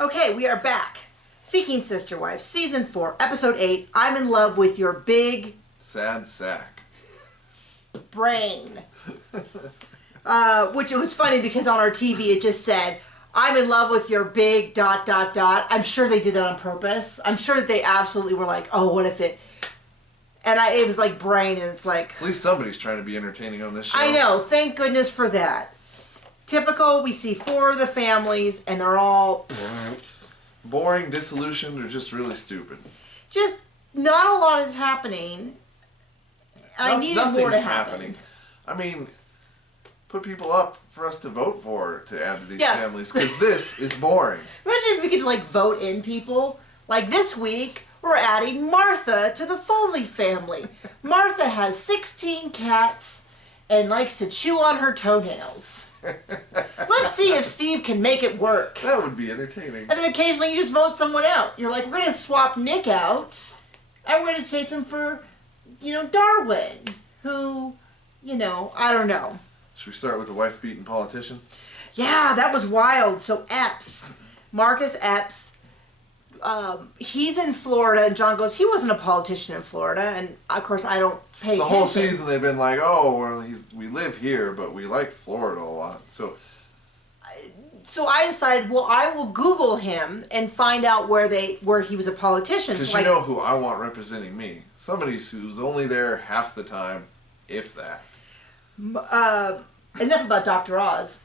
Okay, we are back. Seeking Sister Wives, Season 4, Episode 8. I'm in love with your big... sad sack. brain. Which it was funny because on our TV it just said, I'm in love with your big ... I'm sure they did that on purpose. I'm sure that they absolutely were like, oh, what if it... And it was like brain, and it's like... At least somebody's trying to be entertaining on this show. I know, thank goodness for that. Typical, we see 4 of the families, and they're all... boring, disillusioned, or just really stupid. Just not a lot is happening. I needed more to happen. I mean, put people up for us to vote for to add to these families, because this is boring. Imagine if we could, like, vote in people. Like, this week, we're adding Martha to the Foley family. Martha has 16 cats and likes to chew on her toenails. Let's see if Steve can make it work. That would be entertaining. And then occasionally you just vote someone out. You're like, we're going to swap Nick out, and we're going to chase him for, Darwin, who, I don't know. Should we start with the wife-beating politician? Yeah, that was wild. So Epps, Marcus Epps, he's in Florida, and John goes, he wasn't a politician in Florida, and of course I don't pay attention. The whole season they've been like, oh, well, we live here, but we like Florida a lot. So I decided, well, I will Google him and find out where he was a politician. Because you know who I want representing me. Somebody who's only there half the time, if that. Enough about Dr. Oz.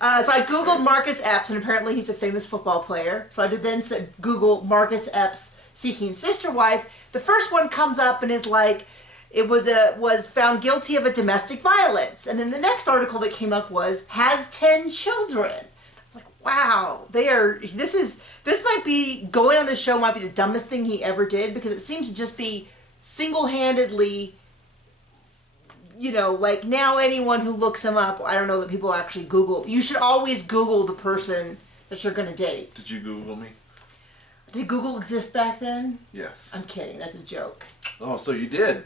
So I Googled Marcus Epps, and apparently he's a famous football player. So I did then Google Marcus Epps seeking sister wife. The first one comes up and is like, it was found guilty of a domestic violence. And then the next article that came up was, has 10 children. I was like, wow, this might be, going on the show might be the dumbest thing he ever did, because it seems to just be single-handedly, like now anyone who looks him up, I don't know that people actually Google. You should always Google the person that you're going to date. Did you Google me? Did Google exist back then? Yes. I'm kidding. That's a joke. Oh, so you did.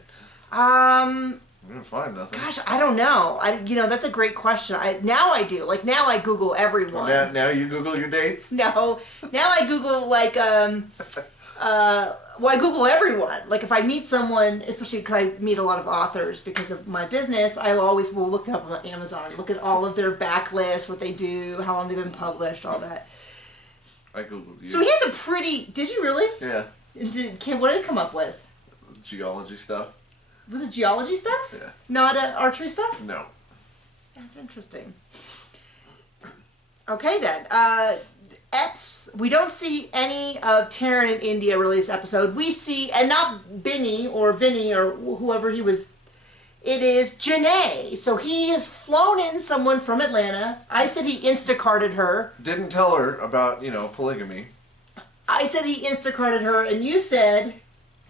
I'm gonna find nothing. Gosh, I don't know. That's a great question. Now I do. Like, now I Google everyone. Oh, now you Google your dates? No. Now I Google, like, I Google everyone. Like, if I meet someone, especially because I meet a lot of authors because of my business, I always will look them up on Amazon, look at all of their backlist, what they do, how long they've been published, all that. I Googled you. So he has a pretty... Did you really? Yeah. What did it come up with? Geology stuff. Was it geology stuff? Yeah. Not archery stuff? No. That's interesting. Okay, then. Epps, we don't see any of Taryn in India really this episode. We see, and not Vinny or whoever he was, it is Janae. So he has flown in someone from Atlanta. I said he Instacarted her. Didn't tell her about, polygamy. I said he Instacarted her, and you said...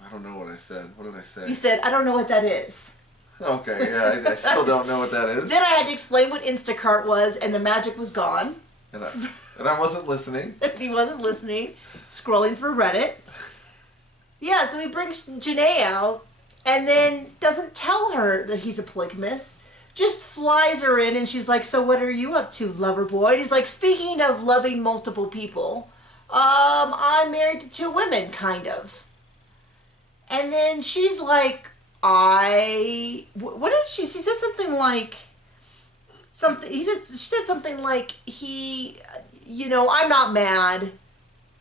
I don't know what I said. What did I say? You said, I don't know what that is. Okay, yeah, I still don't know what that is. Then I had to explain what Instacart was, and the magic was gone. And I wasn't listening. He wasn't listening. Scrolling through Reddit. Yeah, so he brings Janae out, and then doesn't tell her that he's a polygamist. Just flies her in, and she's like, so what are you up to, lover boy? And he's like, speaking of loving multiple people, I'm married to 2 women, kind of. And then she's like, what did she said something like, she said something like, I'm not mad.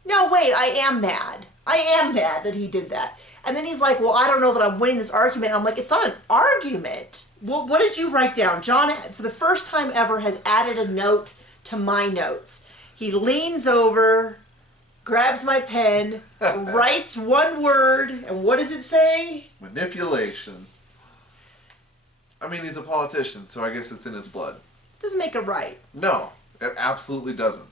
No, wait, I am mad. I am mad that he did that. And then he's like, well, I don't know that I'm winning this argument. And I'm like, it's not an argument. Well, what did you write down? John, for the first time ever, has added a note to my notes. He leans over, grabs my pen, writes one word, and what does it say? Manipulation. I mean, he's a politician, so I guess it's in his blood. Doesn't make it right. No, it absolutely doesn't.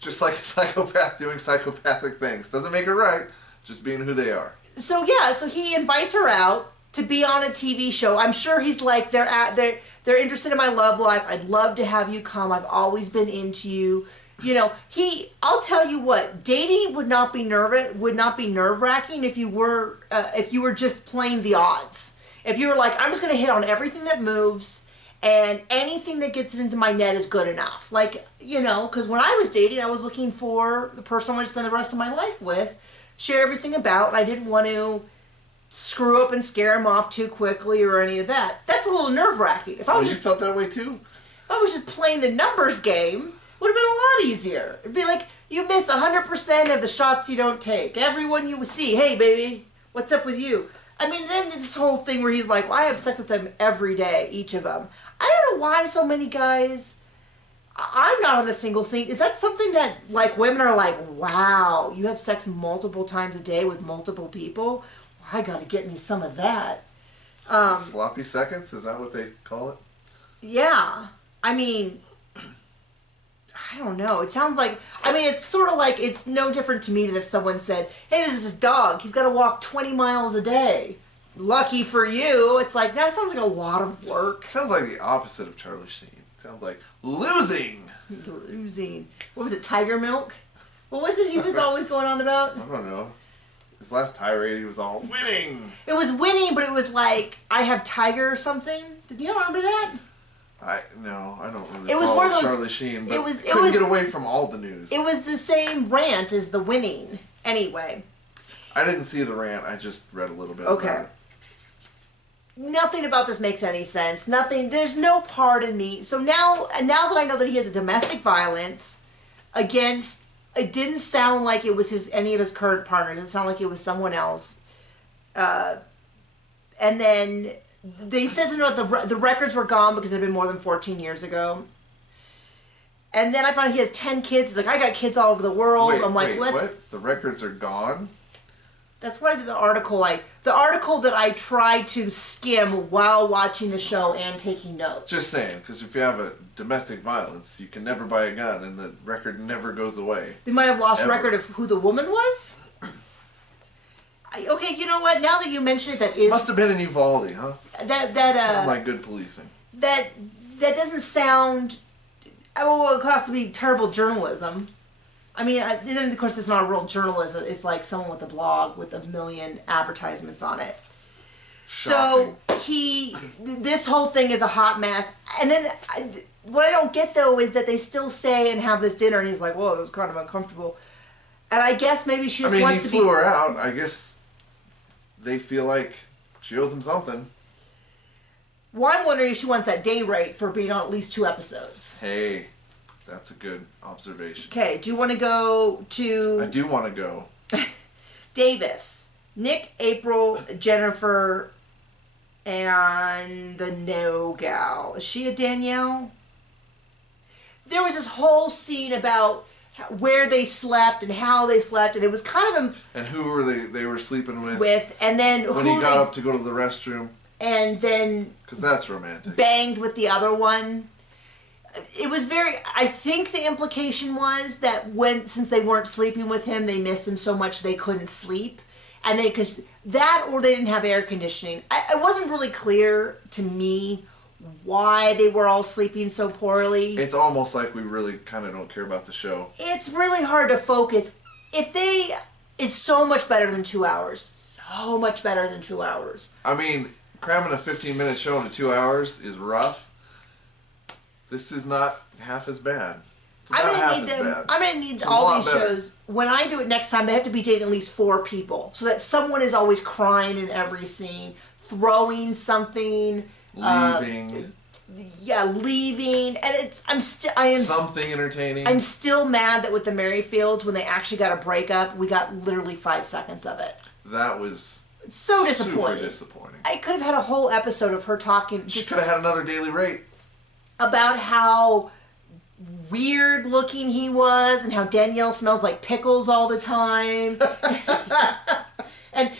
Just like a psychopath doing psychopathic things. Doesn't make it right, just being who they are. So yeah, so he invites her out to be on a TV show. I'm sure he's like, they're interested in my love life. I'd love to have you come. I've always been into you. I'll tell you what, dating would not be nerve-wracking if you were just playing the odds. If you were like, I'm just going to hit on everything that moves, And anything that gets into my net is good enough. Like, because when I was dating, I was looking for the person I want to spend the rest of my life with, share everything about, and I didn't want to screw up and scare him off too quickly or any of that. That's a little nerve-wracking. You felt that way too? If I was just playing the numbers game, it would have been a lot easier. It'd be like, you miss 100% of the shots you don't take. Everyone you see, hey, baby, what's up with you? I mean, then this whole thing where he's like, well, I have sex with them every day, each of them. I don't know why so many guys... I'm not on the single scene. Is that something that, like, women are like, wow, you have sex multiple times a day with multiple people? Well, I gotta get me some of that. Sloppy seconds? Is that what they call it? Yeah. I mean... I don't know. It sounds like... I mean, it's sort of like... It's no different to me than if someone said, hey, there's this dog. He's got to walk 20 miles a day. Lucky for you. It's like, that sounds like a lot of work. It sounds like the opposite of Charlie Sheen. It sounds like losing. Losing. What was it, Tiger Milk? What was it he was always going on about? I don't know. His last tirade, he was all winning. It was winning, but it was like, I have Tiger or something. Did you remember that? I don't really. It was one of those. Charlie Sheen, but It couldn't was get away from all the news. It was the same rant as the winning. Anyway. I didn't see the rant. I just read a little bit. Okay. About it. Nothing about this makes any sense. Nothing. There's no part in me. So now that I know that he has a domestic violence against, it didn't sound like it was any of his current partners. It sounded like it was someone else. And then they said something about the records were gone because it had been more than 14 years ago. And then I found he has 10 kids. He's like, I got kids all over the world. I'm like, what? The records are gone? That's what I did the article. The article that I tried to skim while watching the show and taking notes. Just saying, because if you have a domestic violence, you can never buy a gun, and the record never goes away. They might have lost record of who the woman was. Okay, you know what? Now that you mention it, that is must have been in Uvalde, huh? Sound like good policing. That doesn't sound. Oh, it costs to be terrible journalism. I mean, then of course it's not a real journalism. It's like someone with a blog with 1 million advertisements on it. Shocking. So this whole thing is a hot mess. And then what I don't get though is that they still stay and have this dinner, and he's like, "Well, it was kind of uncomfortable." And I guess maybe she just wants to be. He flew her out. I guess they feel like she owes him something. Well, I'm wondering if she wants that day rate for being on at least 2 episodes. Hey. That's a good observation. Okay, do you want to go to... I do want to go. Davis. Nick, April, Jennifer, and the no gal. Is she a Danielle? There was this whole scene about where they slept and how they slept, and it was kind of... And who were they were sleeping with? And then when he got up to go to the restroom. And then... Because that's romantic. Banged with the other one. It was very... I think the implication was that since they weren't sleeping with him, they missed him so much they couldn't sleep. And they... Because that or they didn't have air conditioning. It wasn't really clear to me why they were all sleeping so poorly. It's almost like we really kind of don't care about the show. It's really hard to focus. It's so much better than 2 hours. So much better than 2 hours. I mean, cramming a 15-minute show into 2 hours is rough. This is not half as bad. I'm going to need all these shows. When I do it next time, they have to be dating at least 4 people. So that someone is always crying in every scene, throwing something. Leaving. Leaving. And something entertaining. I'm still mad that with the Merrifields, when they actually got a breakup, we got literally 5 seconds of it. That was so disappointing. Super disappointing. I could have had a whole episode of her talking. She could have had another daily rate. About how weird looking he was and how Danielle smells like pickles all the time. And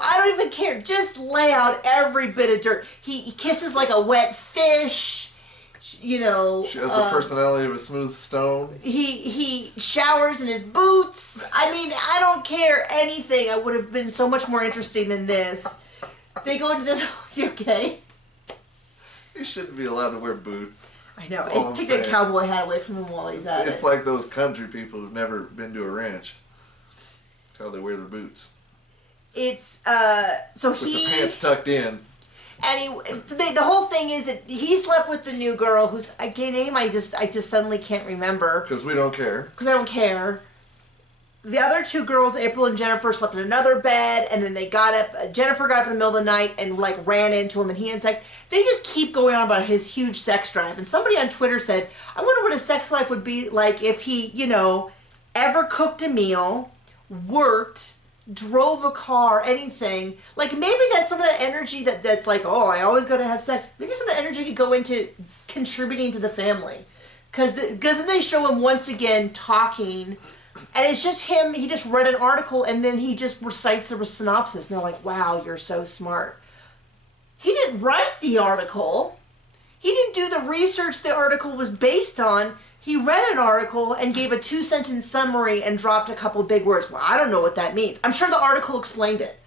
I don't even care, just lay out every bit of dirt. He kisses like a wet fish, She has the personality of a smooth stone. He showers in his boots. I mean, I don't care anything. I would have been so much more interesting than this. They go into this, you okay? He shouldn't be allowed to wear boots. I know. Take that cowboy hat away from him while he's at it. It's like those country people who've never been to a ranch. That's how they wear their boots. It's, With the pants tucked in. And the whole thing is that he slept with the new girl whose name I just suddenly can't remember. Because we don't care. Because I don't care. The other two girls, April and Jennifer, slept in another bed, and then they got up. Jennifer got up in the middle of the night and like ran into him, and he had sex. They just keep going on about his huge sex drive. And somebody on Twitter said, "I wonder what his sex life would be like if he, ever cooked a meal, worked, drove a car, anything. Like maybe that's some of that energy that's like, oh, I always got to have sex. Maybe some of the energy could go into contributing to the family, because then they show him once again talking." And it's just him, he just read an article and then he just recites a synopsis. And they're like, wow, you're so smart. He didn't write the article. He didn't do the research the article was based on. He read an article and gave a 2-sentence summary and dropped a couple big words. Well, I don't know what that means. I'm sure the article explained it.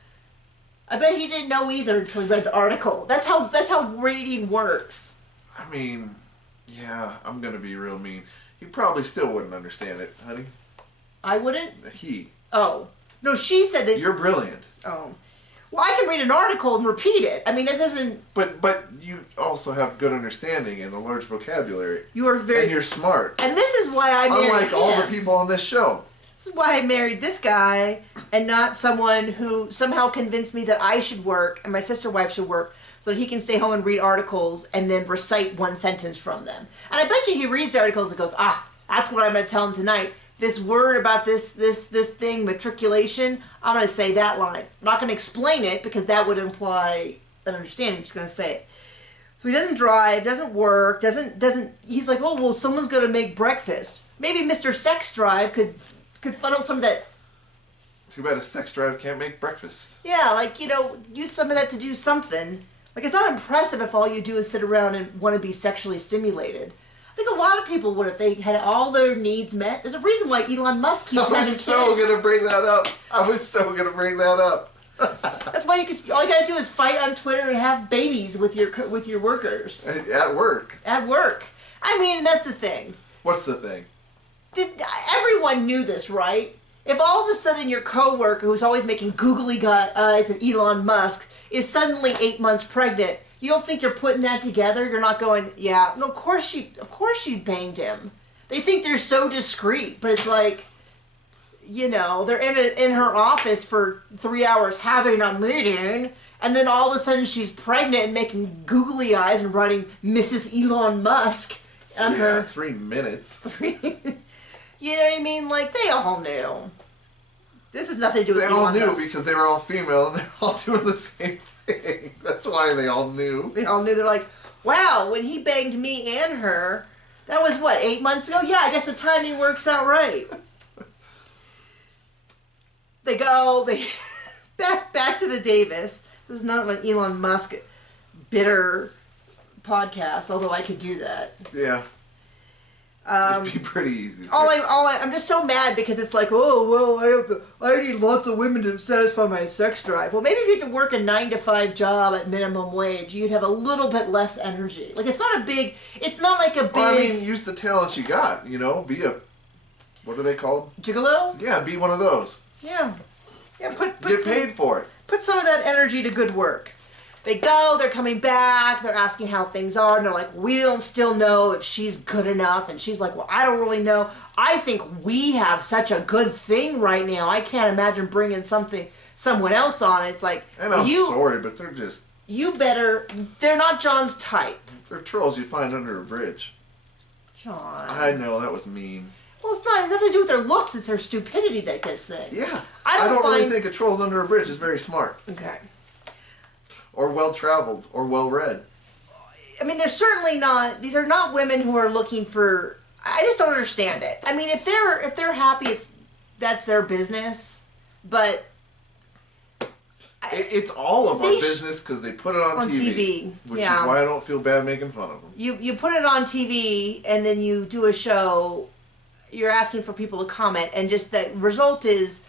I bet he didn't know either until he read the article. That's how reading works. I mean, yeah, I'm going to be real mean. He probably still wouldn't understand it, honey. I wouldn't? He. Oh. No, she said that... You're brilliant. Oh. Well, I can read an article and repeat it. I mean, that doesn't... But you also have good understanding and a large vocabulary. You are very... And you're smart. And this is why I married Unlike him. all the people on this show. This is why I married this guy and not someone who somehow convinced me that I should work and my sister wife should work so that he can stay home and read articles and then recite one sentence from them. And I bet you he reads the articles and goes, that's what I'm going to tell him tonight. This word about this thing, matriculation, I'm going to say that line. I'm not going to explain it because that would imply an understanding. I'm just going to say it. So he doesn't drive, doesn't work, doesn't. He's like, oh, well, someone's going to make breakfast. Maybe Mr. Sex Drive could funnel some of that. Too bad a sex drive can't make breakfast. Yeah, like, use some of that to do something. Like, it's not impressive if all you do is sit around and want to be sexually stimulated. I think a lot of people would if they had all their needs met. There's a reason why Elon Musk keeps having kids. I was so going to bring that up. That's why all you got to do is fight on Twitter and have babies with your workers. At work. At work. I mean, that's the thing. What's the thing? Everyone knew this, right? If all of a sudden your coworker who's always making googly eyes at Elon Musk is suddenly 8 months pregnant, you don't think you're putting that together? You're not going, yeah, no, of course she banged him. They think they're so discreet, but it's like, they're in her office for 3 hours having a meeting, and then all of a sudden she's pregnant and making googly eyes and writing Mrs. Elon Musk on her. 3 minutes. You know what I mean? Like, they all knew. This has nothing to do with They all Elon knew Musk. because they were all female and they're all doing the same thing. That's why they all knew. They all knew. They're like, wow, when he banged me and her, that was what, 8 months ago? Yeah, I guess the timing works out right. They back to the Davis. This is not an Elon Musk bitter podcast, although I could do that. Yeah. It'd be pretty easy. I'm just so mad because it's like, oh, well, I need lots of women to satisfy my sex drive. Well, maybe if you had to work a 9-to-5 job at minimum wage, you'd have a little bit less energy. Like, it's not like a big... Well, I mean, use the talents you got, be a... What are they called? Gigolo? Yeah, be one of those. Yeah. Yeah, get paid for it. Put some of that energy to good work. They go, they're coming back, they're asking how things are, and they're like, we don't still know if she's good enough, and she's like, well, I don't really know. I think we have such a good thing right now. I can't imagine bringing someone else on. It's like, and I'm sorry, but they're just... they're not John's type. They're trolls you find under a bridge. John. I know, that was mean. Well, it's not, it has nothing to do with their looks, it's their stupidity that gets things. Yeah. I don't really think a troll's under a bridge is very smart. Okay. Or well-traveled, or well-read. I mean, they're certainly not... These are not women who are looking for... I just don't understand it. I mean, if they're happy, that's their business. But... It's all of our business because they put it on TV. Which is why I don't feel bad making fun of them. You put it on TV, and then you do a show. You're asking for people to comment, and just the result is...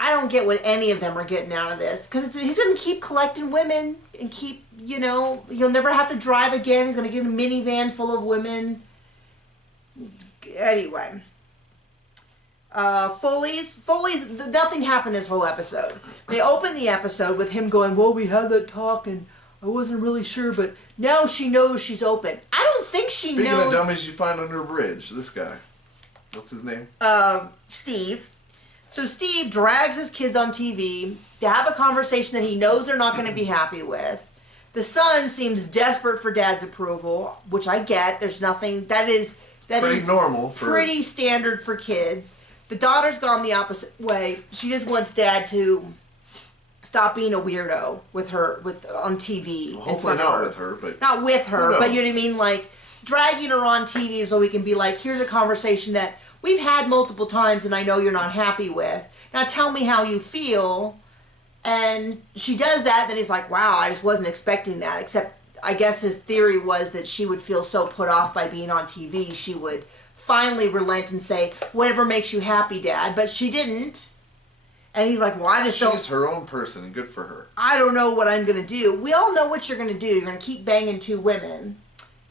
I don't get what any of them are getting out of this. Because he's going to keep collecting women and keep, he'll never have to drive again. He's going to get a minivan full of women. Anyway. Foley's, nothing happened this whole episode. They open the episode with him going, well, we had that talk and I wasn't really sure, but now she knows she's open. I don't think she knows. Speaking of dummies you find under a bridge, this guy. What's his name? Steve. So Steve drags his kids on TV to have a conversation that he knows they're not going to be happy with. The son seems desperate for dad's approval, which I get. There's nothing that is pretty normal. Pretty standard for kids. The daughter's gone the opposite way. She just wants dad to stop being a weirdo with her on TV. Well, hopefully not with her, but not with her, but you know what I mean, like dragging her on TV so we can be like, here's a conversation that we've had multiple times and I know you're not happy with. Now tell me how you feel. And she does that, then he's like, wow, I just wasn't expecting that. Except I guess his theory was that she would feel so put off by being on TV, she would finally relent and say, whatever makes you happy, Dad. But she didn't. And he's like, well, I just don't... She's her own person, and good for her. I don't know what I'm going to do. We all know what you're going to do. You're going to keep banging two women.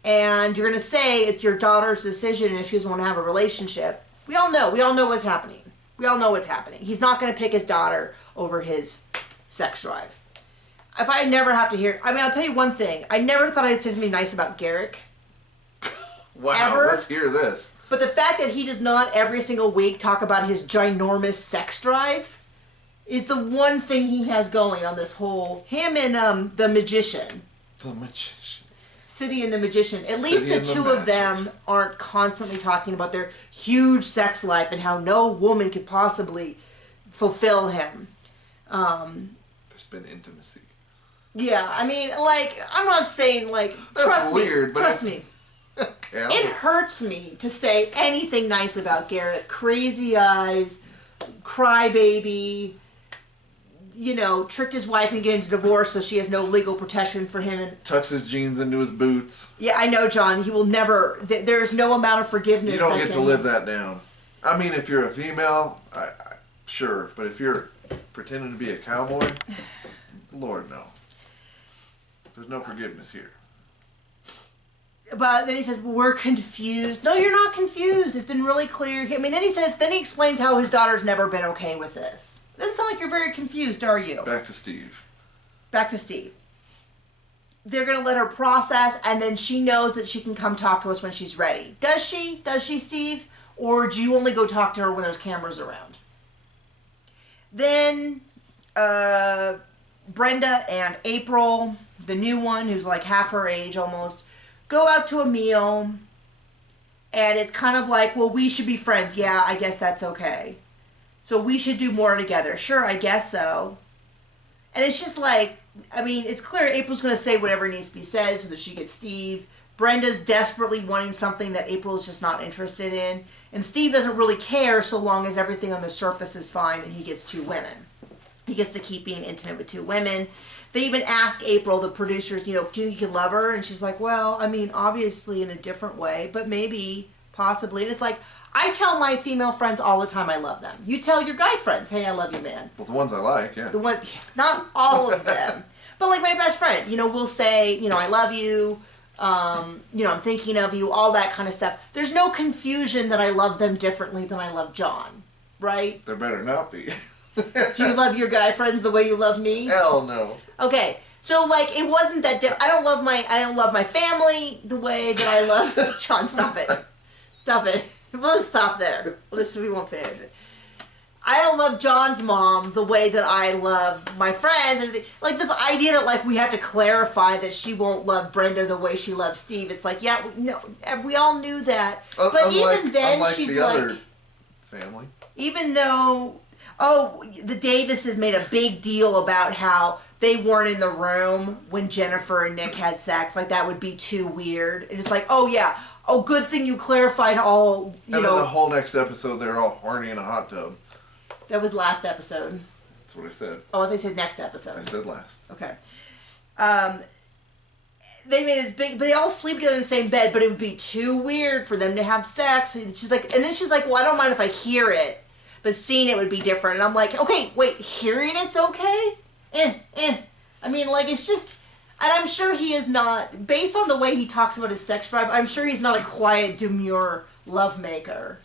And you're going to say it's your daughter's decision if she doesn't want to have a relationship. We all know. We all know what's happening. We all know what's happening. He's not going to pick his daughter over his sex drive. If I never have to hear... I mean, I'll tell you one thing. I never thought I'd say something nice about Garrick. Wow, ever. Let's hear this. But the fact that he does not every single week talk about his ginormous sex drive is the one thing he has going on this whole... Him and the Magician. The Magician. City and the Magician. At least the two of them aren't constantly talking about their huge sex life and how no woman could possibly fulfill him. There's been intimacy. Yeah, I mean, like, I'm not saying, like, trust me. Okay, it hurts me to say anything nice about Garrett. Crazy eyes, crybaby, you know, tricked his wife into getting a divorce so she has no legal protection for him. And tucks his jeans into his boots. Yeah, I know, John. He will never... There's no amount of forgiveness. You don't get to live that down. I mean, if you're a female, sure. But if you're pretending to be a cowboy, Lord, no. There's no forgiveness here. But then he says, well, we're confused. No, you're not confused. It's been really clear. I mean, then he explains how his daughter's never been okay with this. It doesn't sound like you're very confused, are you? Back to Steve. They're going to let her process, and then she knows that she can come talk to us when she's ready. Does she? Does she, Steve? Or do you only go talk to her when there's cameras around? Then, Brenda and April, the new one, who's like half her age almost, go out to a meal, and it's kind of like, well, we should be friends. Yeah, I guess that's okay. So we should do more together. Sure, I guess so. And it's just like, I mean, it's clear April's going to say whatever needs to be said so that she gets Steve. Brenda's desperately wanting something that April's just not interested in. And Steve doesn't really care so long as everything on the surface is fine and he gets two women. He gets to keep being intimate with two women. They even ask April, the producers, you know, do you think you love her? And she's like, well, I mean, obviously in a different way, but maybe, possibly. And it's like, I tell my female friends all the time I love them. You tell your guy friends, hey, I love you, man. Well, the ones I like, yeah. Yes, not all of them. But like my best friend, you know, we'll say, you know, I love you, you know, I'm thinking of you, all that kind of stuff. There's no confusion that I love them differently than I love John, right? There better not be. Do you love your guy friends the way you love me? Hell no. Okay, so like it wasn't that different. I don't love my family the way that I love John. Stop it, stop it. We'll just stop there. We won't finish it. I don't love John's mom the way that I love my friends. Like this idea that like we have to clarify that she won't love Brenda the way she loves Steve. It's like, yeah, no, we all knew that. But even then, she's the like, other family. Even though. Oh, the Davises made a big deal about how they weren't in the room when Jennifer and Nick had sex. Like, that would be too weird. And it's like, oh, yeah. Oh, good thing you clarified all, you know. And then the whole next episode, they're all horny in a hot tub. That was last episode. That's what I said. Oh, they said next episode. I said last. Okay. They made this big, but they all sleep together in the same bed, but it would be too weird for them to have sex. And she's like, well, I don't mind if I hear it. But seeing it would be different. And I'm like, okay, wait, hearing it's okay? I mean, like, it's just... And I'm sure he is not... Based on the way he talks about his sex drive, I'm sure he's not a quiet, demure lovemaker.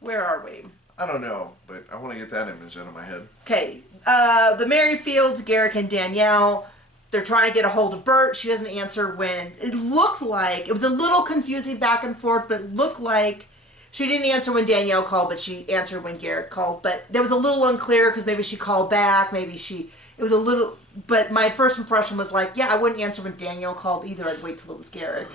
Where are we? I don't know, but I want to get that image out of my head. Okay, the Merrifields, Garrick and Danielle, they're trying to get a hold of Bert. She doesn't answer when it looked like, it was a little confusing back and forth, but it looked like she didn't answer when Danielle called, but she answered when Garrick called. But that was a little unclear because maybe she called back, it was a little, but my first impression was like, yeah, I wouldn't answer when Danielle called either. I'd wait till it was Garrick.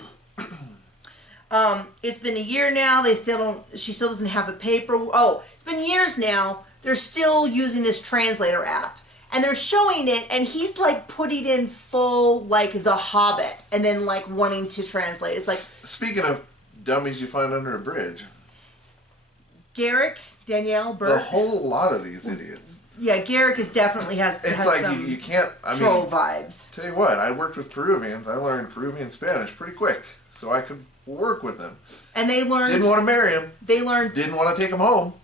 It's been a year now. She still doesn't have the paper. Oh, it's been years now. They're still using this translator app. And they're showing it, and he's like putting in full, like, The Hobbit, and then like wanting to translate. It's like... Speaking of dummies you find under a bridge. Garrick, Danielle, Bert. The whole lot of these idiots. Yeah, Garrick definitely has like some you can't, troll vibes. Tell you what, I worked with Peruvians. I learned Peruvian Spanish pretty quick, so I could work with them. And they learned... Didn't want to marry him. Didn't want to take him home.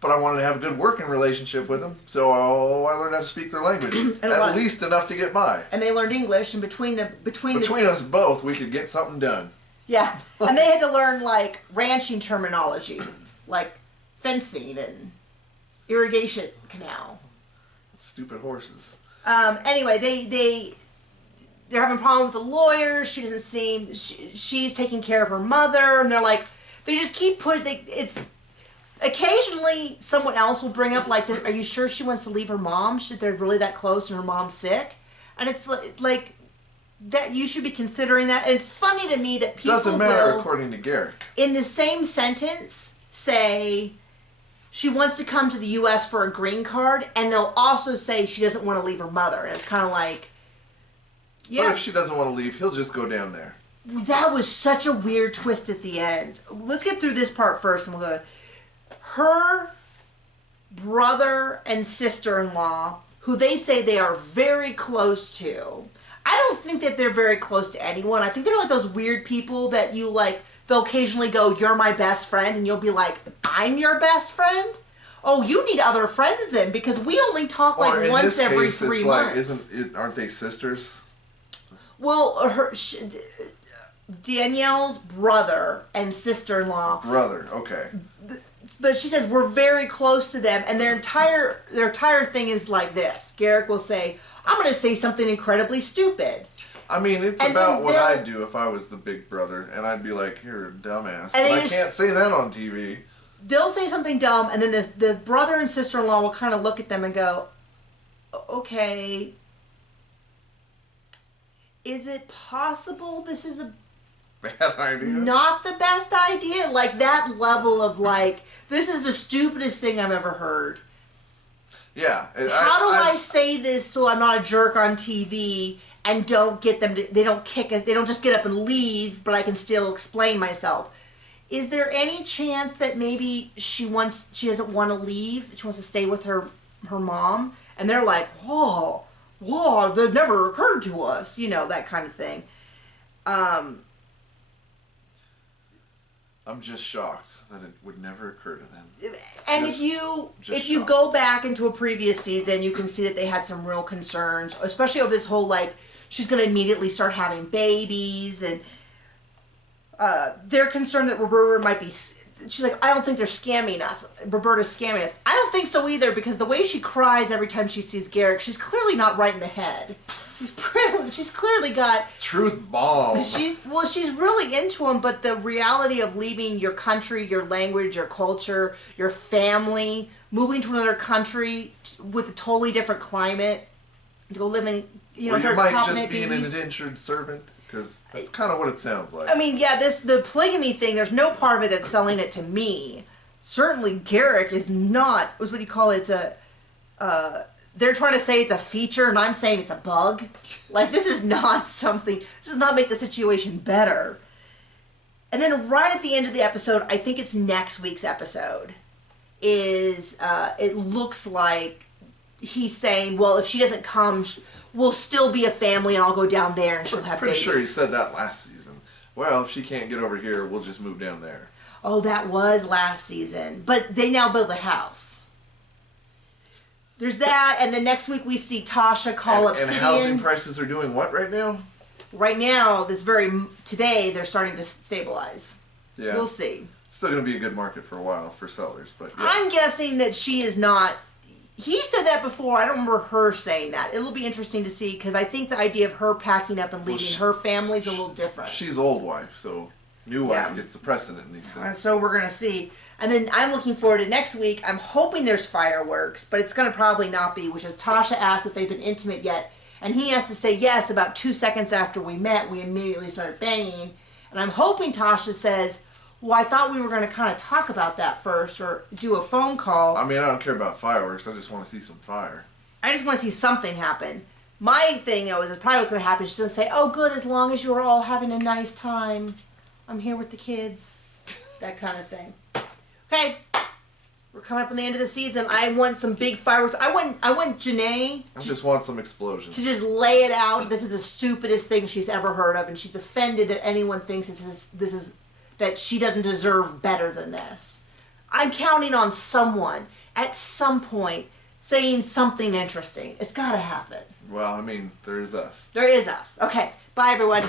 But I wanted to have a good working relationship with them, so I learned how to speak their language. At least enough to get by. And they learned English, and between us both, we could get something done. Yeah, and they had to learn, like, ranching terminology, like fencing and irrigation canal. Stupid horses. Anyway, they're having problems with the lawyers. She doesn't seem... She's taking care of her mother, and they're like... They just keep putting... Occasionally, someone else will bring up, like, are you sure she wants to leave her mom? Should they're really that close and her mom's sick? And it's like that you should be considering that. And it's funny to me that people doesn't matter according to Garrick. In the same sentence, say she wants to come to the U.S. for a green card, and they'll also say she doesn't want to leave her mother. And it's kind of like, yeah. But if she doesn't want to leave, he'll just go down there. That was such a weird twist at the end. Let's get through this part first, and we'll go. Her brother and sister-in-law, who they say they are very close to. I don't think that they're very close to anyone. I think they're like those weird people that you like, they'll occasionally go, you're my best friend, and you'll be like, I'm your best friend? Oh, you need other friends then, because we only talk like once every 3 months. Aren't they sisters? Well, Danielle's brother and sister-in-law. Brother, okay. But she says we're very close to them, and their entire thing is like this. Garrick will say, I'm going to say something incredibly stupid. I mean, it's about what I'd do if I was the big brother, and I'd be like, you're a dumbass. But I can't say that on TV. They'll say something dumb, and then the brother and sister-in-law will kind of look at them and go, okay, is it possible this is a bad idea? Not the best idea. Like that level of like, this is the stupidest thing I've ever heard. Yeah. How do I say this so I'm not a jerk on TV and don't get them to, they don't kick us, they don't just get up and leave, but I can still explain myself. Is there any chance that maybe she doesn't want to leave, she wants to stay with her mom? And they're like, whoa, that never occurred to us, you know, that kind of thing. I'm just shocked that it would never occur to them. And if you go back into a previous season, you can see that they had some real concerns, especially over this whole, like, she's going to immediately start having babies, and they're concerned that Roberta might be... She's like, I don't think they're scamming us. Roberta's scamming us. I don't think so either, because the way she cries every time she sees Garrick, she's clearly not right in the head. She's clearly got... Truth bomb. She's really into him, but the reality of leaving your country, your language, your culture, your family, moving to another country with a totally different climate, to go live in, you might just be an indentured servant, because that's kind of what it sounds like. I mean, yeah, the polygamy thing, there's no part of it that's selling it to me. Certainly Garrick is not, what do you call it, they're trying to say it's a feature, and I'm saying it's a bug. Like, this is not something... This does not make the situation better. And then right at the end of the episode, I think it's next week's episode, is... it looks like he's saying, well, if she doesn't come, we'll still be a family, and I'll go down there, and she'll have babies. Pretty sure he said that last season. Well, if she can't get over here, we'll just move down there. Oh, that was last season. But they now build a house. There's that, and then next week we see Tasha call Obsidian. And housing prices are doing what right now? Right now, today, they're starting to stabilize. Yeah. We'll see. It's still going to be a good market for a while for sellers, but yeah. I'm guessing that she is not he said that before. I don't remember her saying that. It'll be interesting to see because I think the idea of her packing up and leaving her family's a little different. She's old wife, so new wife gets the precedent in these things. And so we're going to see. And then I'm looking forward to next week. I'm hoping there's fireworks, but it's going to probably not be, which is Tasha asked if they've been intimate yet. And he has to say yes. About 2 seconds after we met, we immediately started banging. And I'm hoping Tasha says, well, I thought we were going to kind of talk about that first or do a phone call. I mean, I don't care about fireworks. I just want to see some fire. I just want to see something happen. My thing, though, is probably what's going to happen. She's going to say, oh, good, as long as you're all having a nice time. I'm here with the kids. That kind of thing. Okay. We're coming up on the end of the season. I want some big fireworks. I want Janae. I just want some explosions. To just lay it out. This is the stupidest thing she's ever heard of, and she's offended that anyone thinks this is that she doesn't deserve better than this. I'm counting on someone at some point saying something interesting. It's got to happen. Well, I mean, there is us. There is us. Okay. Bye, everyone.